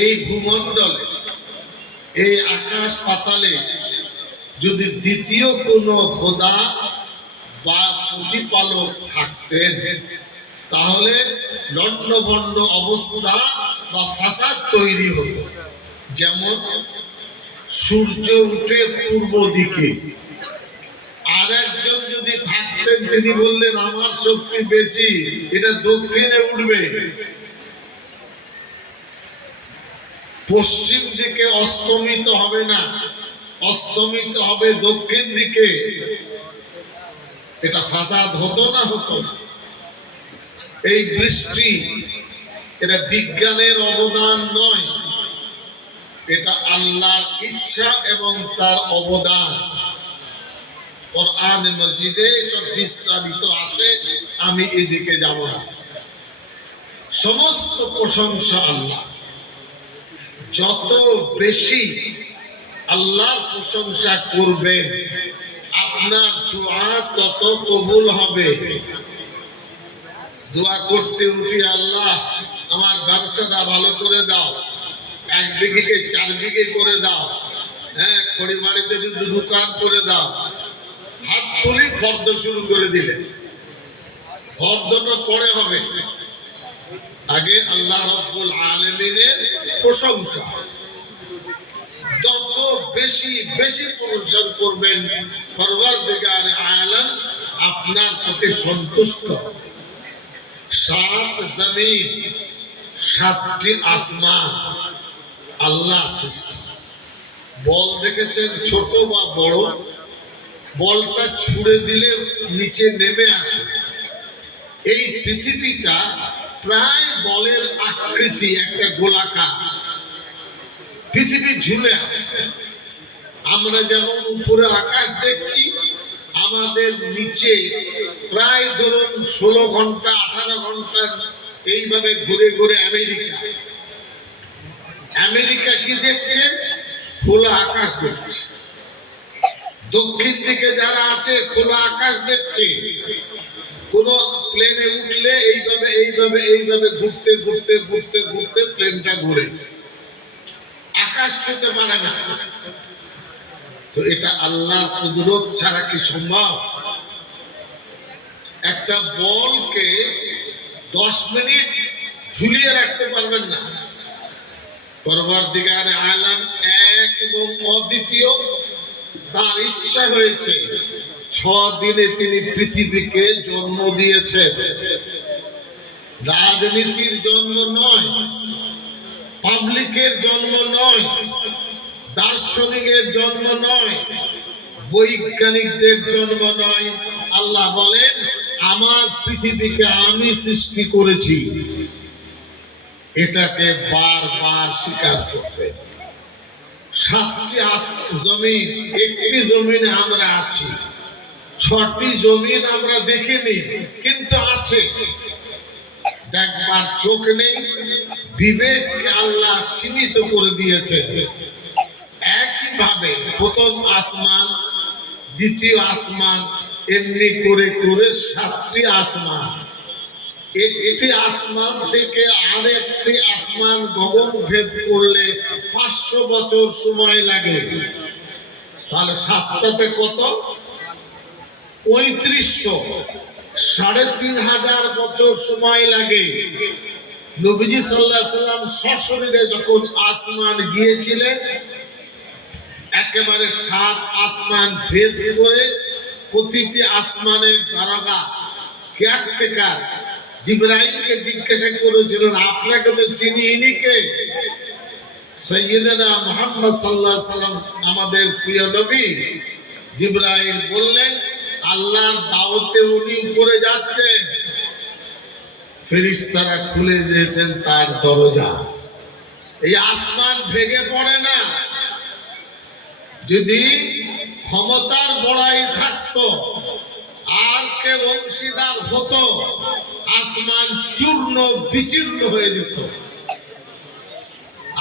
এই ভূমণ্ডলে, এই আকাশ পাতালে যদি দ্বিতীয় কোনো খোদা বা প্রতিপালক থাকতেন, তাহলে লণ্ডভণ্ড অবস্থা বা ফাসাদ তৈরি হতো। যেমন সূর্য উঠে পূর্ব দিকে, আর একজন যদি থাকতেন, তিনি বললেন আমার শক্তি বেশি, এটা দক্ষিণে উঠবে, পশ্চিম দিকে অস্তমিত হবে না, অস্তমিত হবে দক্ষিণ দিকে, এটা ফাসাদ হতো না? হতো না। এই বৃষ্টি, এটা বিজ্ঞানের অবদান নয়, এটা আল্লাহর ইচ্ছা এবং তার অবদান। কোরআন মাজিদে সব বিস্তারিত আছে, আমি এদিকে যাব না। সমস্ত প্রশংসা আল্লাহ। যত বেশি আল্লাহর প্রশংসা করবেন, আপনার দোয়া তত কবুল হবে। দোয়া করতে উঠি, আল্লাহ আমার ব্যবসাটা ভালো করে দাও, 1 বিঘেকে 4 বিঘে করে দাও, হ্যাঁ, খড়ি বাড়িতে যদি দোকান করে দাও, হাত তুলি ফর্দ শুরু করে দিলে, ফর্দটা পরে হবে, আগে আল্লাহ রাব্বুল আলামিনের প্রশংসা। যত বেশি বেশি প্রশংসা করবেন, পরওয়ারদিগার আলাম আপনার প্রতি সন্তুষ্ট। 7 জমিন, 7টি আসমান আল্লাহ সৃষ্টি। বল দেখেছেন, ছোট বা বড়? বলটা ছুড়ে দিলে নিচে নেমে আসে। এই পৃথিবীটা প্রায় বলের আকৃতি, একটা গোলাকার পৃথিবী ঝুলে আছে। আমরা যেমন উপরে আকাশ দেখছি, আমাদের নিচে প্রায় ধরুন 16 ঘন্টা 18 ঘন্টা এইভাবে ঘুরে ঘুরে আমেরিকা। আমেরিকা কি দেখছে? খোলা আকাশ দেখছে। দক্ষিণ দিকে যারা আছে খোলা আকাশ দেখছে। কোন প্লেনে উঠলে এইভাবে এইভাবে এইভাবে ঘুরতে ঘুরতে ঘুরতে ঘুরতে প্লেনটা ঘুরে, আকাশ ছুঁতে পারে না। তো এটা আল্লাহর কুদরত ছাড়া কি সম্ভব? একটা বলকে 10 মিনিট ঝুলিয়ে রাখতে পারবেন না। পরওয়ারদিগার আলাম এক এবং অদ্বিতীয়, তার ইচ্ছা হয়েছে 6 দিনে তিনি পৃথিবীকে জন্ম দিয়েছেন। রাজনীতির জন্ম নয়, পাবলিকের জন্ম নয়, দার্শনিকের জন্ম নয়, বৈজ্ঞানিকদের জন্ম নয়। আল্লাহ বলেন আমার পৃথিবীকে আমি সৃষ্টি করেছি। এটাকে বারবার স্বীকার করবে। 7টি জমিন, 1টি জমিনে আমরা আছি, 6টি জমিন আমরা দেখিনি, কিন্তু আছে। দেখবার চোখ নেই, বিবেককে আল্লাহ সীমিত করে দিয়েছে। একইভাবে প্রথম আসমান, দ্বিতীয় আসমান, এমনি করে করে 7টি আসমান। একটি আসমান থেকে আরেকটি আসমান গগন ভেদ করলে 500 বছর সময় লাগে। তাহলে 7টাতে কত? 3500, 3500 বছর সময় লাগে। নবীজি সাল্লাল্লাহু আলাইহি সাল্লাম সশরীরে যখন আসমান গিয়েছিলেন, একেবারে 7 আসমান ভেদ করে প্রতিটি আসমানের দারোগা, কেয়ারটেকার জিবরাইলকে জিজ্ঞাসা করেছিলেন, আপনাকে তো চিনি, ইনি কে? সাইয়্যিদানা মুহাম্মদ সাল্লাল্লাহু আলাইহি সাল্লাম, আমাদের প্রিয় নবী। জিবরাইল বললেন, আল্লাহর দাওয়াতে উনি উপরে যাচ্ছেন। ফেরেশতারা খুলে দিয়েছেন তার দরজা। এই আসমান ভেঙে পড়ে না। যদি ক্ষমতার বড়াই থাকতো আর কে অংশীদার হতো, আসমান চূর্ণ বিচূর্ণ হয়ে যেত।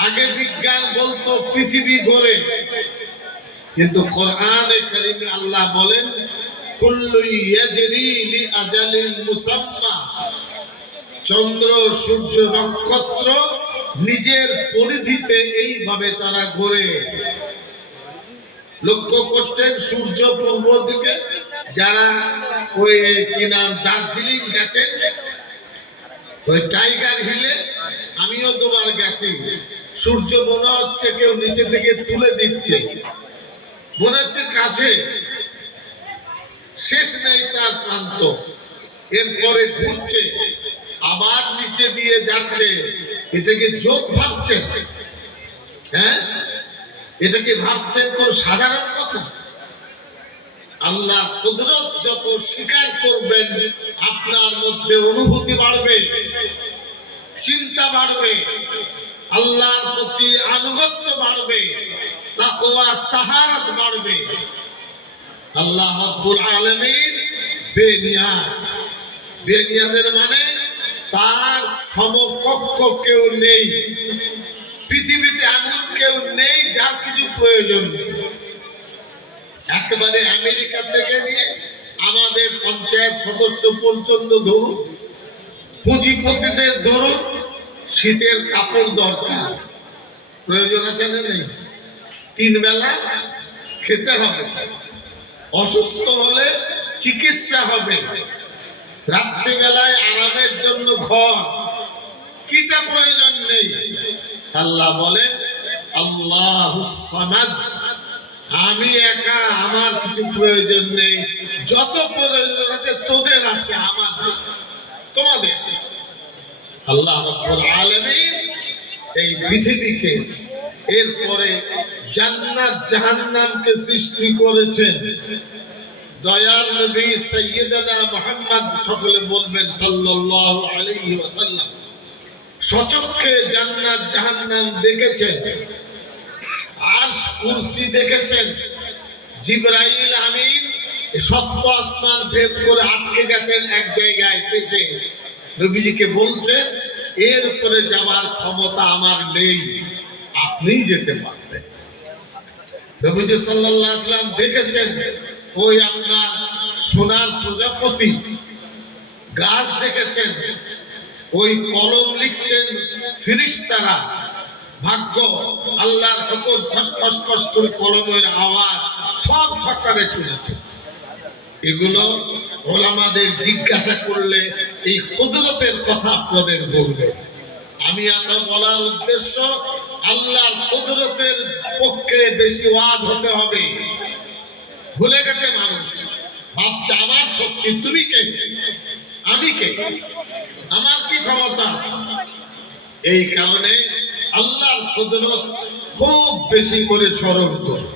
আগে বিজ্ঞান বলতো পৃথিবী ঘোরে, কিন্তু কোরআনে কারিমে আল্লাহ বলেন কুল্লু ইয়াজরি লি আজালিন মুসাম্মা। চন্দ্র, সূর্য, নক্ষত্র নিজের পরিধিতে এইভাবে তারা ঘোরে। লক্ষ্য করছেন সূর্য পূর্ব দিকে, যারা ওই কি নাম দার্জিলিং গেছেন, ওই টাইগার হিলে আমিও দুবার গেছি, সূর্য মনে হচ্ছে কেউ নিচে থেকে তুলে দিচ্ছে, মনে হচ্ছে কাছে, শেষ নেই তার প্রান্ত। এরপরে ঘুরছে, আবার নিচে দিয়ে যাচ্ছে। এটাকে যোগ ভাবছেন? হ্যাঁ, এটাকে ভাবছেন কোন সাধারণ কথা? আল্লাহ কুদরত যত স্বীকার করবেন, আপনার মধ্যে অনুভূতি বাড়বে, চিন্তা বাড়বে, আল্লাহর প্রতি আনুগত্য বাড়বে, তাকওয়া তাহারাত বাড়বে। আল্লাহ রাব্বুল আলামিন বেনিয়াজ, বেনিয়াজের মানে তার সমকক্ষ কেউ নেই, পৃথিবীতে এমন কেউ নেই যার কিছু প্রয়োজন নেই। একেবারে আমেরিকা থেকে নিয়ে আমাদের পঞ্চায়েত সদস্য পর্যন্ত ধরুন, পুঁজিপতিদের ধরুন, শীতের কাপড় দরকার, প্রয়োজন আছে না নেই? 3 বেলা খেতে হবে, অসুস্থ হলে চিকিৎসা হবে, রাত্রিবেলায় আরামের জন্য ঘর, কিটা প্রয়োজন নেই? আল্লাহ বলেন আল্লাহুস সামাদ, আমি একা, আমার কিছু প্রয়োজন নেই, যত প্রয়োজন আছে তোদের আছে, আমার তোমাদের। আল্লাহ রাব্বুল আলামিন এই পৃথিবীকে, এরপরে জান্নাত জাহান্নামকে সৃষ্টি করেছেন। দয়ার নবী সাইয়্যিদানা মুহাম্মদ, সকলে বলবেন সাল্লাল্লাহু আলাইহি ওয়াসাল্লাম, সচক্ষে জান্নাত জাহান্নাম দেখেছেন, আরশ কুরসি দেখেছেন। জিবরাইল আমিন সপ্ত আসমান ভেদ করে আটকে গেছেন এক জায়গায়, এসে নবীজিকে বলছেন এর উপরে যাওয়ার ক্ষমতা আমার নেই, আপনিই যেতে পারবেন। নবীজি সাল্লাল্লাহু আলাইহি ওয়াসাল্লাম দেখেছেন ওই আপনার সোনার প্রজাপতি গাছ দেখেছেন, ওই কলম লিখছেন ফেরেশতারা, ভাগ্য আল্লাহর হুকুম, খস খস খস করে কলমের আওয়াজ সব সকালে শুনেছে। এগুলো ওলামাদের জিজ্ঞাসা করলে এই কুদরতের কথা আপনাদের বলবে। আমি এত বলার উদ্দেশ্য, আল্লাহর কুদরতের পক্ষে বেশি ওয়াজ হতে হবে। ভুলে গেছে মানুষ, ভাবছে আমার শক্তি, তুমি কে, আমি কে, আমার কি ক্ষমতা? এই কারণে আল্লাহর কুদরত খুব বেশি করে স্মরণ করো।